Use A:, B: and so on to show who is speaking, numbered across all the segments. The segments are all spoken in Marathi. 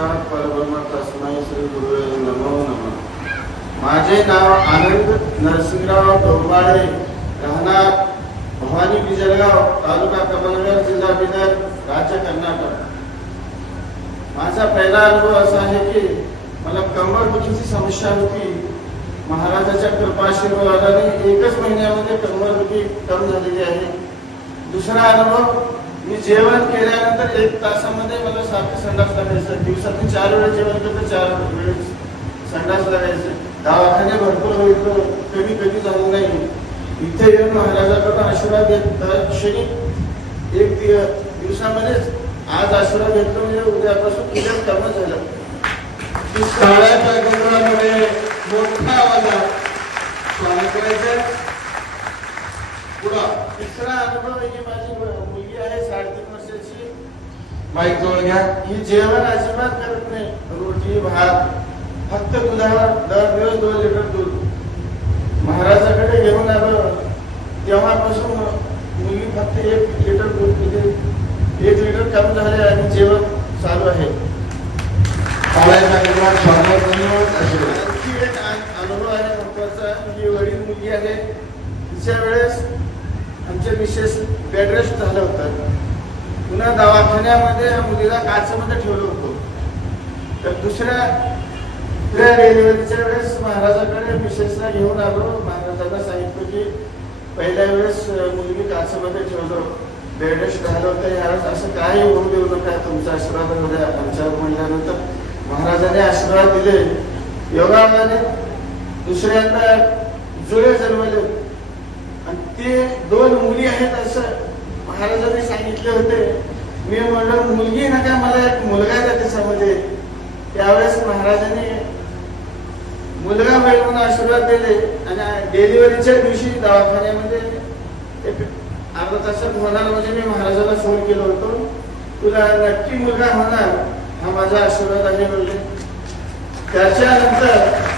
A: साक्षात परब्रह्म तस्मै श्री गुरुवे नमो नम माझे नाव आनंद नरसिंहराव डोंबाळे राहणार भवानी बिजलगाव तालुका कमलगड जिल्हा बिदर राज्य कर्नाटक. माझा पहिला अनुभव असा आहे की मला कंबर दुखीची समस्या होती. महाराजाच्या कृपाशीर्वादाने एकच महिन्यामध्ये कंबर दुखी कम झालेली आहे. दुसरा अनुभव मी जेवण केल्यानंतर एक तासामध्ये मला सारखं संडास लागायचं दिवसातून चार वेळा जेवण करतो चार वेळेस संडास लागायचं दवाखाने भरपूर होईल कमी कधी जाऊ नाही इथे येऊन महाराजाकडून आशीर्वाद घेत दर क्षणी एक दिवस दिवसामध्येच आज आशीर्वाद घेतलो म्हणजे उद्यापासून तुझ्यात कमी झालं.
B: काळ्याच्या गंधरामध्ये
A: तिसरा अनुभव आहे माझी मुलगी आहे साडेतीन वर्षाची.
B: माईक जवळ घ्या.
A: ही जेवण अजिबात करत नाही. रोटी भात. फक्त दुधावर दर दिवस दोन लिटर दूध. महाराजाकडे घेऊन आलो. तेव्हापासून मुलगी फक्त एक लिटर दूध पिते. एक लिटर कमी झाले आणि जेवण चालू आहे. आणखी एक अन- अनुभव आहे महत्त्वाचा ही वडील मुलगी आहे. तिच्या वेळेस आमचे मिसेस बेड रेस्ट झालं होतं. पुन्हा दवाखान्यामध्ये या मुलीला काचेमध्ये ठेवलं होतं. तर दुसऱ्या दुसऱ्या डिलिव्हरीच्या वेळेस महाराजाकडे मिसेसला घेऊन आलो. महाराजांना सांगितलं की पहिल्या वेळेस मुलगी काचेमध्ये ठेवलं. बेड रेस्ट झालं होतं. यावेळेस असं काही होऊ देऊ नका. तुमचा आशीर्वाद होऊ आमच्यावर म्हणल्यानंतर महाराजांनी आशीर्वाद दिले. योगाने दुसऱ्यांदा जुळे जन्मले. ते दोन मुली आहेत असं महाराजांनी सांगितले होते. मी म्हणलं मुलगी ना काय मला एक मुलगा आहे त्याच्यामध्ये त्यावेळेस महाराजांनी मुलगा होईल म्हणून आशीर्वाद दिले आणि डिलिव्हरीच्या दिवशी दवाखान्यामध्ये अर्धा तासात होणार म्हणजे मी महाराजाला फोन केला होतो. तुला नक्की मुलगा होणार हा माझा आशीर्वाद. आहे म्हणले त्याच्यानंतर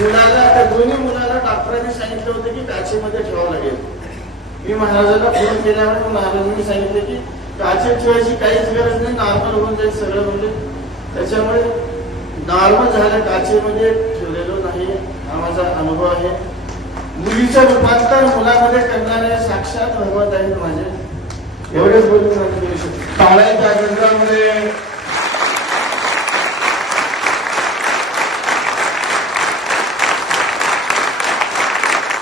A: मुलाला त्या दोन्ही मुलाला डॉक्टरांनी सांगितलं होतं की काचेमध्ये ठेवावं लागेल. मी महाराजाला फोन केल्यावर महाराजांनी सांगितले की काचे ठेवायची काहीच गरज नाही नॉर्मल होऊन जाईल सगळं म्हणजे त्याच्यामुळे नॉर्मल झालं काचेमध्ये ठेवलेलो नाही हा माझा अनुभव आहे. मुलीचं रूपांतर मुलामध्ये करणारे साक्षात भगवत आहेत माझे. एवढेच बोलून माझी शकतो.
B: काळ्याच्या गंधरामध्ये